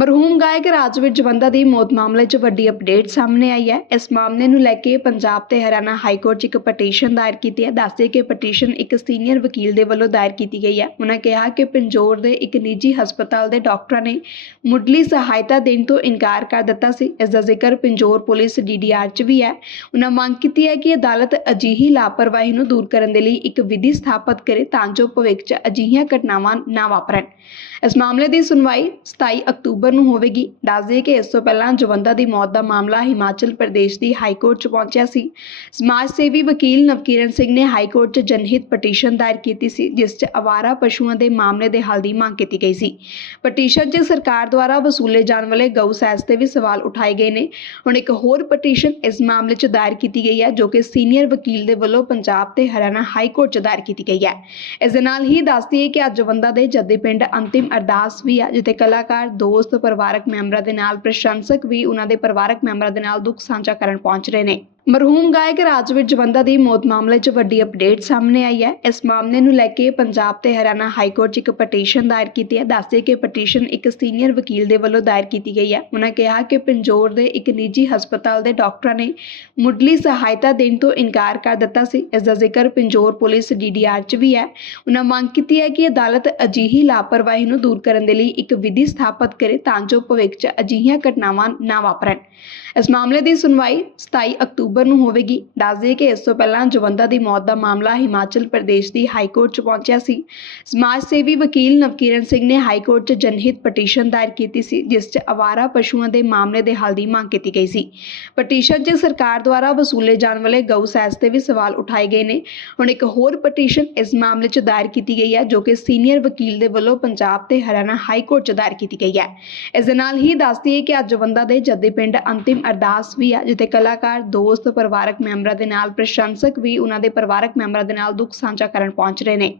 ਮਰਹੂਮ ਗਾਇਕ ਰਾਜਵੀਰ ਜਵੰਦਾ ਦੀ ਮੌਤ ਮਾਮਲੇ 'ਚ ਵੱਡੀ ਅਪਡੇਟ ਸਾਹਮਣੇ ਆਈ ਹੈ। ਇਸ ਮਾਮਲੇ ਨੂੰ ਲੈ ਕੇ ਪੰਜਾਬ ਤੇ ਹਰਿਆਣਾ ਹਾਈ ਕੋਰਟ 'ਚ ਇੱਕ ਪਟੀਸ਼ਨ ਦਾਇਰ ਕੀਤੀ ਹੈ। ਦੱਸਦੇ ਕਿ ਪਟੀਸ਼ਨ ਇੱਕ ਸੀਨੀਅਰ ਵਕੀਲ ਦੇ ਵੱਲੋਂ ਦਾਇਰ ਕੀਤੀ ਗਈ ਹੈ। ਉਹਨਾਂ ਕਿਹਾ ਕਿ ਪੰਜੋਰ ਦੇ ਇੱਕ ਨਿੱਜੀ ਹਸਪਤਾਲ ਦੇ ਡਾਕਟਰਾਂ ਨੇ ਮੁੱਢਲੀ ਸਹਾਇਤਾ ਦੇਣ ਤੋਂ ਇਨਕਾਰ ਕਰ ਦਿੱਤਾ ਸੀ। ਇਸ ਦਾ ਜ਼ਿਕਰ ਪਿੰਜੌਰ ਪੁਲਿਸ ਡੀਡੀਆਰ 'ਚ ਵੀ ਹੈ। ਉਹਨਾਂ ਮੰਗ ਕੀਤੀ ਹੈ ਕਿ ਅਦਾਲਤ ਅਜਿਹੀ ਲਾਪਰਵਾਹੀ ਨੂੰ ਦੂਰ ਕਰਨ ਦੇ ਲਈ ਇੱਕ ਵਿਧੀ ਸਥਾਪਿਤ ਕਰੇ ਤਾਂ ਜੋ ਭਵਿੱਖ 'ਚ ਅਜਿਹੀਆਂ ਘਟਨਾਵਾਂ ਨਾ ਵਾਪਰਨ। ਇਸ ਮਾਮਲੇ ਦੀ ਸੁਣਵਾਈ 27 ਅਕਤੂਬਰ ਨੂੰ ਹੋਵੇਗੀ। ਦੱਸ ਦਈਏ ਕਿ ਇਸ ਤੋਂ ਪਹਿਲਾਂ ਜਵੰਦਾ ਦੀ ਮੌਤ ਦਾ ਮਾਮਲਾ ਹਿਮਾਚਲ ਪ੍ਰਦੇਸ਼ ਦੀ ਹਾਈ ਕੋਰਟ 'ਚ ਪਹੁੰਚਿਆ ਸੀ। ਸਮਾਜ ਸੇਵੀ ਵਕੀਲ ਨਵਕੀਰਨ ਸਿੰਘ ਨੇ ਹਾਈ ਕੋਰਟ 'ਚ ਜਨਹਿਤ ਪਟੀਸ਼ਨ ਦਾਇਰ ਕੀਤੀ ਸੀ, ਜਿਸ 'ਚ ਅਵਾਰਾ ਪਸ਼ੂਆਂ ਦੇ ਮਾਮਲੇ ਦੇ ਹੱਲ ਦੀ ਮੰਗ ਕੀਤੀ ਗਈ ਸੀ। ਪਟੀਸ਼ਨ 'ਚ ਸਰਕਾਰ ਦੁਆਰਾ ਵਸੂਲੇ ਜਾਣ ਵਾਲੇ ਗਊ ਸੈਸ ਤੇ ਵੀ ਸਵਾਲ ਉਠਾਏ ਗਏ ਨੇ। ਹੁਣ ਇੱਕ ਹੋਰ ਪਟੀਸ਼ਨ ਇਸ ਮਾਮਲੇ 'ਚ ਦਾਇਰ ਕੀਤੀ ਗਈ ਹੈ, ਜੋ ਕਿ ਸੀਨੀਅਰ ਵਕੀਲ ਦੇ ਵੱਲੋਂ ਪੰਜਾਬ ਤੇ ਹਰਿਆਣਾ ਹਾਈ ਕੋਰਟ 'ਚ ਦਾਇਰ ਕੀਤੀ ਗਈ ਹੈ। ਇਸ ਦੇ ਨਾਲ ਹੀ ਦੱਸਦੀ ਹੈ ਕਿ ਅੱਜ ਜਵੰਦਾ ਦੇ ਜੱਦੇ ਪਿੰਡ ਅੰਤਿਮ ਅਰਦਾਸ ਵੀ ਹੈ, ਜਿੱਥੇ ਕਲਾਕਾਰ, ਦੋਸਤ ਪਰਿਵਾਰਕ ਮੈਂਬਰਾਂ ਦੇ ਨਾਲ ਪ੍ਰਸ਼ੰਸਕ ਵੀ ਉਹਨਾਂ ਦੇ ਪਰਿਵਾਰਕ ਮੈਂਬਰਾਂ ਦੇ ਨਾਲ ਦੁੱਖ ਸਾਂਝਾ ਕਰਨ ਪਹੁੰਚ ਰਹੇ ਨੇ। ਮਰਹੂਮ ਗਾਇਕ ਰਾਜਵੀਰ ਜਵੰਦਾ ਦੀ ਮੌਤ ਮਾਮਲੇ 'ਚ ਵੱਡੀ ਅਪਡੇਟ ਸਾਹਮਣੇ ਆਈ ਹੈ। ਇਸ ਮਾਮਲੇ ਨੂੰ ਲੈ ਕੇ ਪੰਜਾਬ ਤੇ ਹਰਿਆਣਾ ਹਾਈ ਕੋਰਟ 'ਚ ਇੱਕ ਪਟੀਸ਼ਨ ਦਾਇਰ ਕੀਤੀ ਹੈ। ਦੱਸਦੇ ਕਿ ਪਟੀਸ਼ਨ ਇੱਕ ਸੀਨੀਅਰ ਵਕੀਲ ਦੇ ਵੱਲੋਂ ਦਾਇਰ ਕੀਤੀ ਗਈ ਹੈ। ਉਹਨਾਂ ਕਿਹਾ ਕਿ ਪਿੰਜੌਰ ਦੇ ਇੱਕ ਨਿੱਜੀ ਹਸਪਤਾਲ ਦੇ ਡਾਕਟਰਾਂ ਨੇ ਮੁੱਢਲੀ ਸਹਾਇਤਾ ਦੇਣ ਤੋਂ ਇਨਕਾਰ ਕਰ ਦਿੱਤਾ ਸੀ। ਇਸ ਦਾ ਜ਼ਿਕਰ ਪਿੰਜੌਰ ਪੁਲਿਸ ਡੀਡੀਆਰ 'ਚ ਵੀ ਹੈ। ਉਹਨਾਂ ਮੰਗ ਕੀਤੀ ਹੈ ਕਿ ਅਦਾਲਤ ਅਜਿਹੀ ਲਾਪਰਵਾਹੀ ਨੂੰ ਦੂਰ ਕਰਨ ਦੇ ਲਈ ਇੱਕ ਵਿਧੀ ਸਥਾਪਿਤ ਕਰੇ ਤਾਂ ਜੋ ਭਵਿੱਖ 'ਚ ਅਜਿਹੀਆਂ ਘਟਨਾਵਾਂ ਨਾ ਵਾਪਰਨ। ਇਸ ਮਾਮਲੇ ਦੀ ਸੁਣਵਾਈ 27 ਅਕਤੂਬਰ ਨੂੰ ਹੋਵੇਗੀ। ਦੱਸ ਦਈਏ ਕਿ ਇਸ ਤੋਂ ਪਹਿਲਾਂ ਜਵੰਦਾ ਦੀ ਮੌਤ ਦਾ ਮਾਮਲਾ ਹਿਮਾਚਲ ਪ੍ਰਦੇਸ਼ ਦੀ ਹਾਈ ਕੋਰਟ 'ਚ ਪਹੁੰਚਿਆ ਸੀ। ਸਮਾਜ ਸੇਵੀ ਵਕੀਲ ਨਵਕੀਰਨ ਸਿੰਘ ਨੇ ਹਾਈ ਕੋਰਟ 'ਚ ਜਨਹਿਤ ਪਟੀਸ਼ਨ ਦਾਇਰ ਕੀਤੀ ਸੀ, ਜਿਸ 'ਚ ਅਵਾਰਾ ਪਸ਼ੂਆਂ ਦੇ ਮਾਮਲੇ ਦੇ ਹੱਲ ਦੀ ਮੰਗ ਕੀਤੀ ਗਈ ਸੀ। ਪਟੀਸ਼ਨ 'ਚ ਸਰਕਾਰ ਦੁਆਰਾ ਵਸੂਲੇ ਜਾਣ ਵਾਲੇ ਗਊ ਸੈਸ ਤੇ ਵੀ ਸਵਾਲ ਉਠਾਏ ਗਏ ਨੇ। ਹੁਣ ਇੱਕ ਹੋਰ ਪਟੀਸ਼ਨ ਇਸ ਮਾਮਲੇ 'ਚ ਦਾਇਰ ਕੀਤੀ ਗਈ ਹੈ, ਜੋ ਕਿ ਸੀਨੀਅਰ ਵਕੀਲ ਦੇ ਵੱਲੋਂ ਪੰਜਾਬ ਤੇ ਹਰਿਆਣਾ ਹਾਈ ਕੋਰਟ 'ਚ ਦਾਇਰ ਕੀਤੀ ਗਈ ਹੈ। ਇਸ ਦੇ ਨਾਲ ਹੀ ਦੱਸਦੀ ਹੈ ਕਿ ਅੱਜ ਜਵੰਦਾ ਦੇ ਜੱਦੀ ਪਿੰਡ ਅੰਤਿਮ ਅਰਦਾਸ ਵੀ ਹੈ, ਜਿੱਥੇ ਕਲਾਕਾਰ, ਦੋਸਤ ਦੋਸਤ, ਪਰਿਵਾਰਕ ਮੈਂਬਰਾਂ ਦੇ ਨਾਲ ਪ੍ਰਸ਼ੰਸਕ ਵੀ ਉਹਨਾਂ ਦੇ ਪਰਿਵਾਰਕ ਮੈਂਬਰਾਂ ਦੇ ਨਾਲ ਦੁੱਖ ਸਾਂਝਾ ਕਰਨ ਪਹੁੰਚ ਰਹੇ ਨੇ।